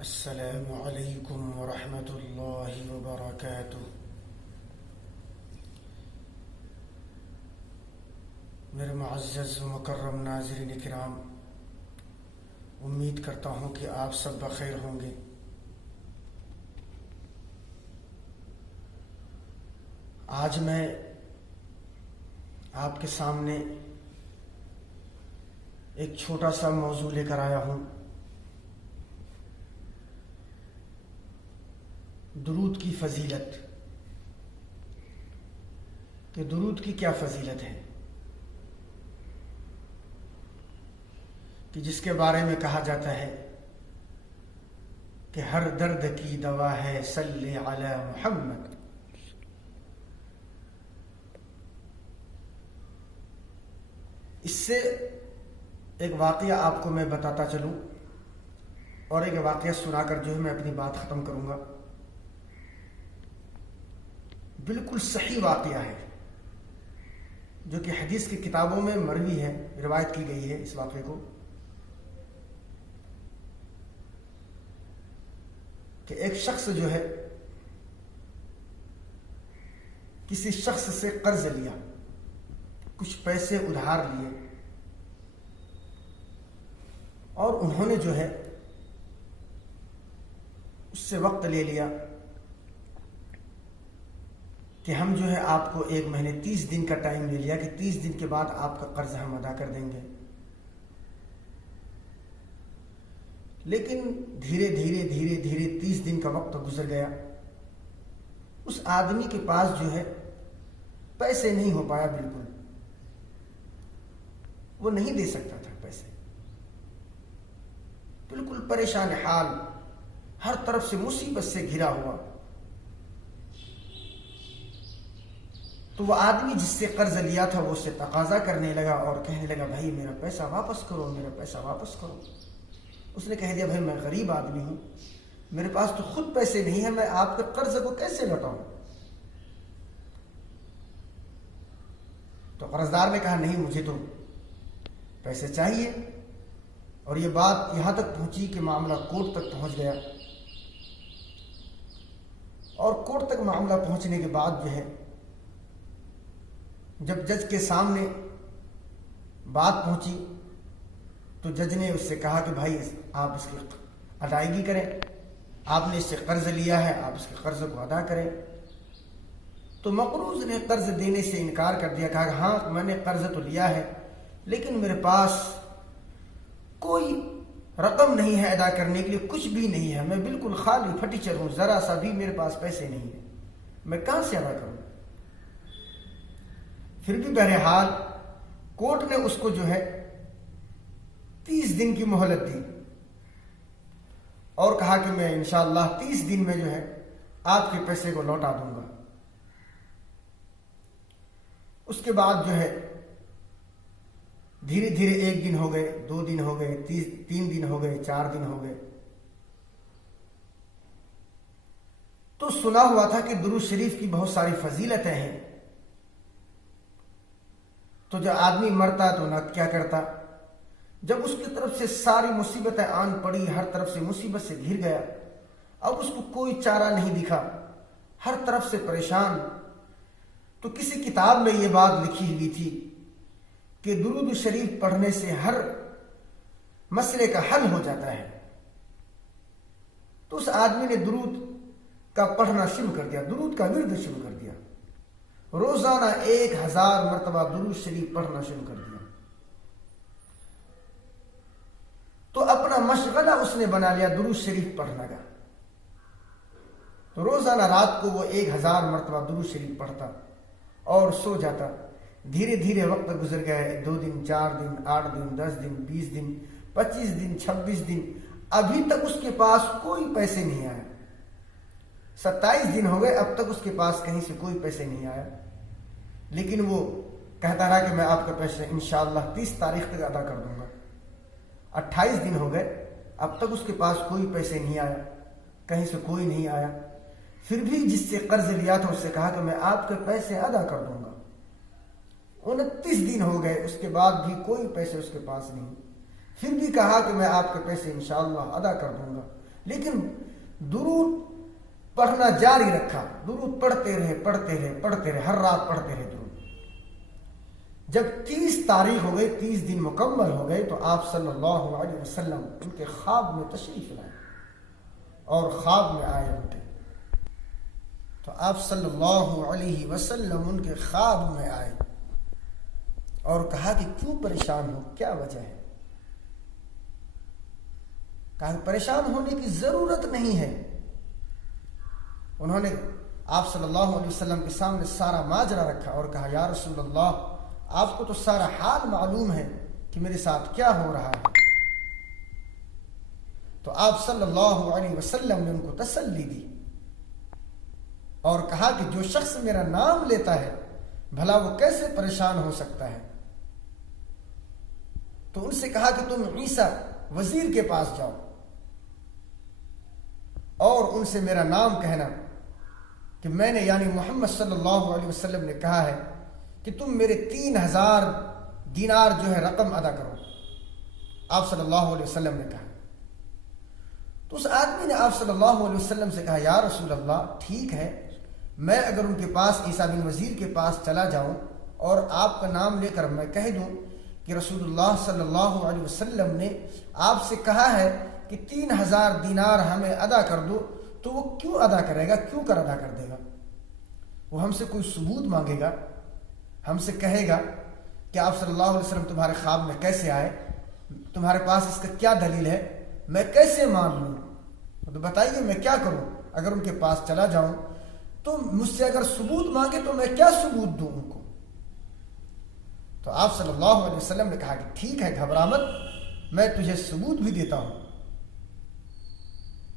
السلام علیکم ورحمۃ اللہ وبرکاتہ۔ میرے معزز و مکرم ناظرین کرام، امید کرتا ہوں کہ آپ سب بخیر ہوں گے۔ آج میں آپ کے سامنے ایک چھوٹا سا موضوع لے کر آیا ہوں، درود کی فضیلت، کہ درود کی کیا فضیلت ہے، کہ جس کے بارے میں کہا جاتا ہے کہ ہر درد کی دوا ہے صلی علی محمد۔ اس سے ایک واقعہ آپ کو میں بتاتا چلوں اور ایک واقعہ سنا کر جو ہے میں اپنی بات ختم کروں گا۔ بالکل صحیح واقعہ ہے جو کہ حدیث کی کتابوں میں مروی ہے، روایت کی گئی ہے اس واقعے کو، کہ ایک شخص جو ہے کسی شخص سے قرض لیا، کچھ پیسے ادھار لیے، اور انہوں نے جو ہے اس سے وقت لے لیا کہ ہم جو ہے آپ کو 1 مہینے 30 دن کا ٹائم لے لیا کہ 30 دن کے بعد آپ کا قرض ہم ادا کر دیں گے۔ لیکن دھیرے دھیرے 30 دن کا وقت گزر گیا، اس آدمی کے پاس جو ہے پیسے نہیں ہو پایا، بالکل وہ نہیں دے سکتا تھا پیسے، بالکل پریشان حال، ہر طرف سے مصیبت سے گھرا ہوا۔ تو وہ آدمی جس سے قرض لیا تھا وہ اس سے تقاضا کرنے لگا اور کہنے لگا بھائی میرا پیسہ واپس کرو، میرا پیسہ واپس کرو۔ اس نے کہہ دیا بھائی میں غریب آدمی ہوں، میرے پاس تو خود پیسے نہیں ہیں، میں آپ کے قرض کو کیسے لوٹاؤں؟ تو قرضدار نے کہا نہیں، مجھے تو پیسے چاہیے، اور یہ بات یہاں تک پہنچی کہ معاملہ کورٹ تک پہنچ گیا، اور کورٹ تک معاملہ پہنچنے کے بعد جو ہے جب جج کے سامنے بات پہنچی تو جج نے اس سے کہا کہ بھائی آپ اس کی ادائیگی کریں، آپ نے اس سے قرض لیا ہے، آپ اس کے قرض کو ادا کریں۔ تو مقروض نے قرض دینے سے انکار کر دیا، کہا کہ ہاں میں نے قرض تو لیا ہے لیکن میرے پاس کوئی رقم نہیں ہے ادا کرنے کے لیے، کچھ بھی نہیں ہے، میں بالکل خالی پھٹیچر ہوں، ذرا سا بھی میرے پاس پیسے نہیں ہیں، میں کہاں سے ادا کروں؟ پھر بھی بہرحال کورٹ نے اس کو جو ہے 30 دن کی مہلت دی اور کہا کہ میں انشاءاللہ 30 دن میں جو ہے آپ کے پیسے کو لوٹا دوں گا۔ اس کے بعد جو ہے دھیرے 1 دن ہو گئے، 2 دن ہو گئے، 3 دن ہو گئے، 4 دن ہو گئے، تو سنا ہوا تھا کہ درود شریف کی بہت ساری فضیلتیں ہیں، تو جب آدمی مرتا تو نہ کیا کرتا، جب اس کی طرف سے ساری مصیبتیں آن پڑی، ہر طرف سے مصیبت سے گھر گیا، اب اس کو کوئی چارہ نہیں دکھا، ہر طرف سے پریشان، تو کسی کتاب میں یہ بات لکھی ہوئی تھی کہ درود شریف پڑھنے سے ہر مسئلے کا حل ہو جاتا ہے۔ تو اس آدمی نے درود کا پڑھنا شروع کر دیا، درود کا ورد شروع کر دیا، روزانہ 1000 مرتبہ درود شریف پڑھنا شروع کر دیا۔ تو اپنا مشغلہ اس نے بنا لیا درود شریف پڑھنا کا، تو روزانہ رات کو وہ 1000 مرتبہ درود شریف پڑھتا اور سو جاتا۔ دھیرے وقت گزر گئے، 2 دن، 4 دن، 8 دن، 10 دن، 20 دن، 25 دن، 26 دن، ابھی تک اس کے پاس کوئی پیسے نہیں آئے۔ 27 دن ہو گئے، اب تک اس کے پاس کہیں سے کوئی پیسے نہیں آیا، لیکن وہ کہتا رہا کہ میں آپ کا پیسے انشاءاللہ 30 تاریخ تک ادا کر دوں گا۔ 28 دن ہو گئے، اب تک اس کے پاس کوئی پیسے نہیں آیا، کہیں سے کوئی نہیں آیا۔ پھر بھی جس سے قرض لیا تھا اس سے کہا کہ میں آپ کے پیسے ادا کر دوں گا۔ 29 دن ہو گئے، اس کے بعد بھی کوئی پیسے اس کے پاس نہیں۔ پھر بھی کہا کہ میں آپ کے پیسے انشاءاللہ ادا کر دوں گا، لیکن درود پڑھنا جاری رکھا، درود پڑھتے رہے، ہر رات پڑھتے رہے درود۔ جب 30 تاریخ ہو گئی، 30 دن مکمل ہو گئے، تو آپ صلی اللہ علیہ وسلم ان کے خواب میں تشریف لائے اور خواب میں آئے ان کے، تو آپ صلی اللہ علیہ وسلم ان کے خواب میں آئے اور کہا کہ کیوں پریشان ہو، کیا وجہ ہے؟ کہا کہ پریشان ہونے کی ضرورت نہیں ہے۔ انہوں نے آپ صلی اللہ علیہ وسلم کے سامنے سارا ماجرا رکھا اور کہا یا رسول اللہ، آپ کو تو سارا حال معلوم ہے کہ میرے ساتھ کیا ہو رہا ہے۔ تو آپ صلی اللہ علیہ وسلم نے ان کو تسلی دی اور کہا کہ جو شخص میرا نام لیتا ہے بھلا وہ کیسے پریشان ہو سکتا ہے؟ تو ان سے کہا کہ تم عیسیٰ وزیر کے پاس جاؤ اور ان سے میرا نام کہنا کہ میں نے یعنی محمد صلی اللہ علیہ وسلم نے کہا ہے کہ تم میرے 3000 دینار جو ہے رقم ادا کرو۔ آپ صلی اللہ علیہ وسلم نے کہا، تو اس آدمی نے آپ صلی اللہ علیہ وسلم سے کہا یا رسول اللہ، ٹھیک ہے، میں اگر ان کے پاس عیسیٰ بن وزیر کے پاس چلا جاؤں اور آپ کا نام لے کر میں کہہ دوں کہ رسول اللہ صلی اللہ علیہ وسلم نے آپ سے کہا ہے کہ 3000 دینار ہمیں ادا کر دو، تو وہ کیوں ادا کرے گا، کیوں کر ادا کر دے گا؟ وہ ہم سے کوئی ثبوت مانگے گا، ہم سے کہے گا کہ آپ صلی اللہ علیہ وسلم تمہارے خواب میں کیسے آئے، تمہارے پاس اس کا کیا دلیل ہے، میں کیسے مان لوں؟ تو بتائیے میں کیا کروں؟ اگر ان کے پاس چلا جاؤں تو مجھ سے اگر ثبوت مانگے تو میں کیا ثبوت دوں ان کو؟ تو آپ صلی اللہ علیہ وسلم نے کہا کہ ٹھیک ہے، گھبرا مت، میں تجھے ثبوت بھی دیتا ہوں۔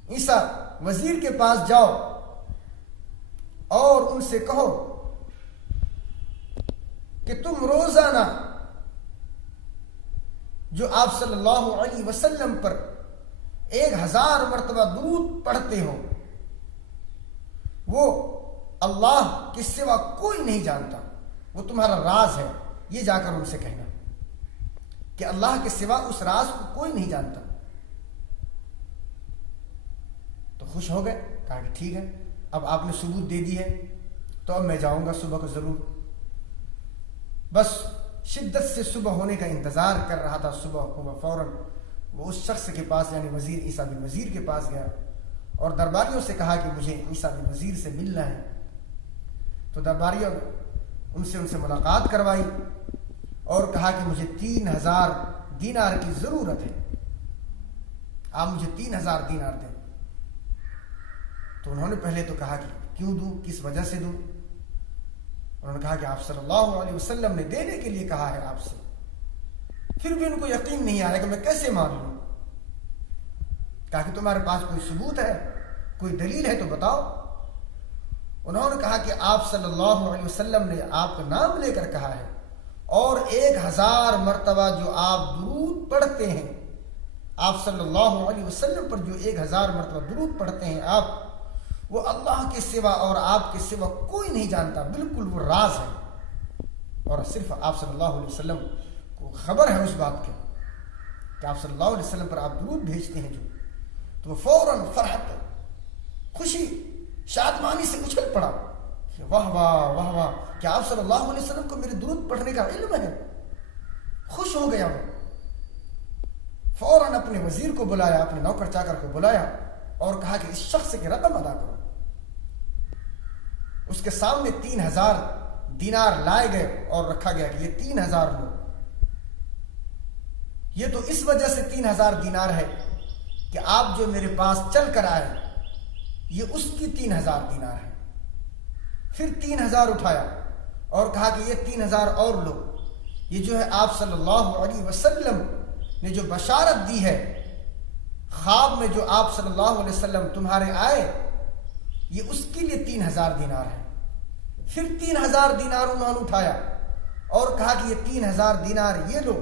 عیسیٰ وزیر کے پاس جاؤ اور ان سے کہو کہ تم روزانہ جو آپ صلی اللہ علیہ وسلم پر 1000 مرتبہ درود پڑھتے ہو وہ اللہ کے سوا کوئی نہیں جانتا، وہ تمہارا راز ہے، یہ جا کر ان سے کہنا کہ اللہ کے سوا اس راز کو کوئی نہیں جانتا۔ تو خوش ہو گئے، کہا کہ ٹھیک ہے، اب آپ نے ثبوت دے دی ہے تو اب میں جاؤں گا صبح کو ضرور۔ بس شدت سے صبح ہونے کا انتظار کر رہا تھا، صبح ہوا فوراً وہ اس شخص کے پاس یعنی وزیر عیسیٰ بن وزیر کے پاس گیا اور درباریوں سے کہا کہ مجھے عیسیٰ بن وزیر سے ملنا ہے۔ تو درباریوں نے ان سے ملاقات کروائی اور کہا کہ مجھے 3000 دینار کی ضرورت ہے، آپ مجھے 3000 دینار دیں۔ تو انہوں نے پہلے تو کہا کہ کیوں دوں، کس وجہ سے دوں؟ انہوں نے کہا کہ آپ صلی اللہ علیہ وسلم نے دینے کے لیے کہا ہے آپ سے۔ پھر بھی ان کو یقین نہیں آیا کہ میں کیسے مان لوں۔ کہا کہ تمہارے پاس کوئی ثبوت ہے، کوئی دلیل ہے تو بتاؤ۔ انہوں نے کہا کہ آپ صلی اللہ علیہ وسلم نے آپ کا نام لے کر کہا ہے اور 1000 مرتبہ جو آپ درود پڑھتے ہیں، آپ صلی اللہ علیہ وسلم پر جو 1000 مرتبہ درود پڑھتے ہیں آپ، وہ اللہ کے سوا اور آپ کے سوا کوئی نہیں جانتا، بالکل وہ راز ہے۔ اور صرف آپ صلی اللہ علیہ وسلم کو خبر ہے اس بات کی کہ آپ صلی اللہ علیہ وسلم پر آپ درود بھیجتے ہیں جو، تو وہ فوراً فرحت، خوشی، شادمانی سے اچھل پڑا کہ واہ واہ واہ واہ، کیا آپ صلی اللہ علیہ وسلم کو میرے درود پڑھنے کا علم ہے؟ خوش ہو گیا وہ، فوراً اپنے وزیر کو بلایا، اپنے نوکر چاکر کو بلایا اور کہا کہ اس شخص کی رقم ادا کرو۔ اس کے سامنے 3000 دینار لائے گئے اور رکھا گیا کہ یہ 3000 لو، یہ تو اس وجہ سے 3000 دینار ہے کہ آپ جو میرے پاس چل کر آئے، یہ اس کی 3000 دینار ہے۔ پھر 3000 اٹھایا اور کہا کہ یہ 3000 اور لو، یہ جو ہے آپ صلی اللہ علیہ وسلم نے جو بشارت دی ہے خواب میں، جو آپ صلی اللہ علیہ وسلم تمہارے آئے، یہ اس کے لیے 3000 دینار ہے۔ پھر 3000 دینار انہوں نے اٹھایا اور کہا کہ یہ 3000 دینار یہ لو،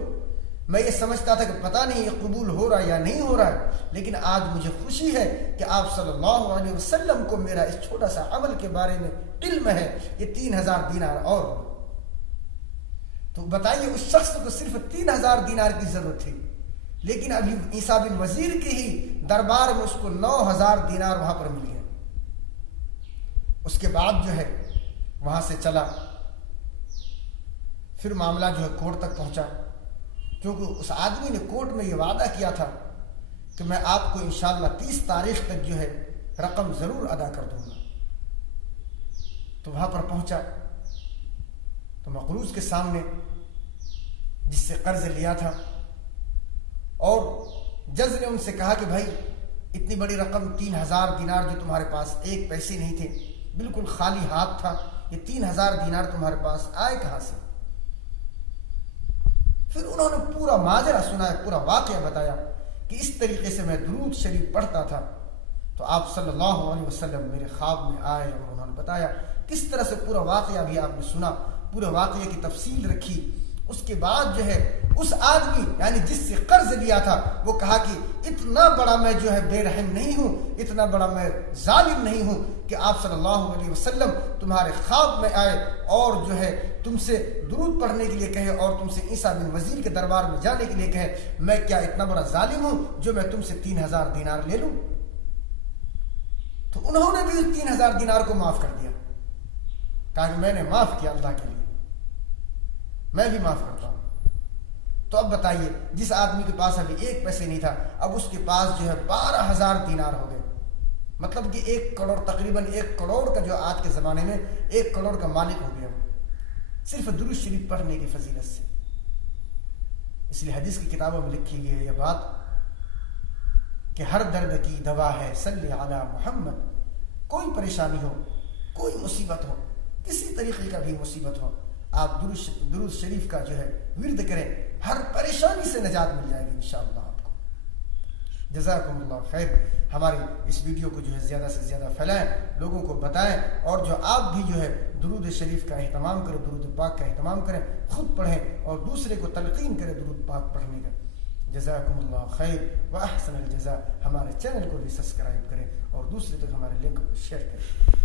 میں یہ سمجھتا تھا کہ پتہ نہیں یہ قبول ہو رہا ہے یا نہیں ہو رہا ہے، لیکن آج مجھے خوشی ہے کہ آپ صلی اللہ علیہ وسلم کو میرا اس چھوٹا سا عمل کے بارے میں علم ہے، یہ 3000 دینار اور لو۔ تو بتائیے اس شخص کو صرف 3000 دینار کی ضرورت تھی، لیکن ابھی عیسیٰ بن وزیر کے ہی دربار میں اس کو 9,000 دینار وہاں پر مل گئے۔ اس کے بعد جو ہے وہاں سے چلا، پھر معاملہ جو ہے کورٹ تک پہنچا، کیونکہ اس آدمی نے کورٹ میں یہ وعدہ کیا تھا کہ میں آپ کو انشاءاللہ 30 تاریخ تک جو ہے رقم ضرور ادا کر دوں گا۔ تو وہاں پر پہنچا تو مقروض کے سامنے جس سے قرض لیا تھا، اور جج نے ان سے کہا کہ بھائی اتنی بڑی رقم 3,000 دینار جو تمہارے پاس ایک پیسے نہیں تھے، بالکل خالی ہاتھ تھا، یہ 3,000 دینار تمہارے پاس آئے کہاں سے؟ پھر انہوں نے پورا ماجرا سنایا، پورا واقعہ بتایا کہ اس طریقے سے میں درود شریف پڑھتا تھا تو آپ صلی اللہ علیہ وسلم میرے خواب میں آئے، اور انہوں نے بتایا کس طرح سے پورا واقعہ بھی آپ نے سنا، پورے واقعے کی تفصیل رکھی۔ اس کے بعد جو ہے اس آدمی یعنی جس سے قرض لیا تھا وہ کہا کہ اتنا بڑا میں جو ہے بے رحم نہیں ہوں، اتنا بڑا میں ظالم نہیں ہوں کہ آپ صلی اللہ علیہ وسلم تمہارے خواب میں آئے اور جو ہے تم سے درود پڑھنے کے لیے کہے اور تم سے عیسیٰ بن وزیر کے دربار میں جانے کے لیے کہے، میں کیا اتنا بڑا ظالم ہوں جو میں تم سے 3,000 دینار لے لوں؟ تو انہوں نے بھی 3,000 دینار کو معاف کر دیا، کہا کہ میں نے معاف کیا اللہ کے لیے، میں بھی معاف کرتا ہوں۔ تو اب بتائیے جس آدمی کے پاس ابھی ایک پیسے نہیں تھا، اب اس کے پاس جو ہے 12,000 دینار ہو گئے، مطلب کہ 1 کروڑ، تقریباً 1 کروڑ کا جو آج کے زمانے میں 1 کروڑ کا مالک ہو گیا، صرف درود شریف پڑھنے کی فضیلت سے۔ اس لیے حدیث کی کتابوں میں لکھی گئی ہے یہ بات کہ ہر درد کی دوا ہے صلی علی محمد۔ کوئی پریشانی ہو، کوئی مصیبت ہو، کسی طریقے کا بھی مصیبت ہو، آپ درود شریف کا جو ہے ورد کریں، ہر پریشانی سے نجات مل جائے گی انشاءاللہ آپ کو۔ جزاکم اللہ خیر۔ ہماری اس ویڈیو کو جو ہے زیادہ سے زیادہ پھیلائیں، لوگوں کو بتائیں، اور جو آپ بھی جو ہے درود شریف کا اہتمام کریں، درود پاک کا اہتمام کریں، خود پڑھیں اور دوسرے کو تلقین کریں درود پاک پڑھنے کا۔ جزاکم اللہ خیر و احسن الجزاء۔ ہمارے چینل کو بھی سبسکرائب کریں اور دوسرے تک ہمارے لنک کو شیئر کریں۔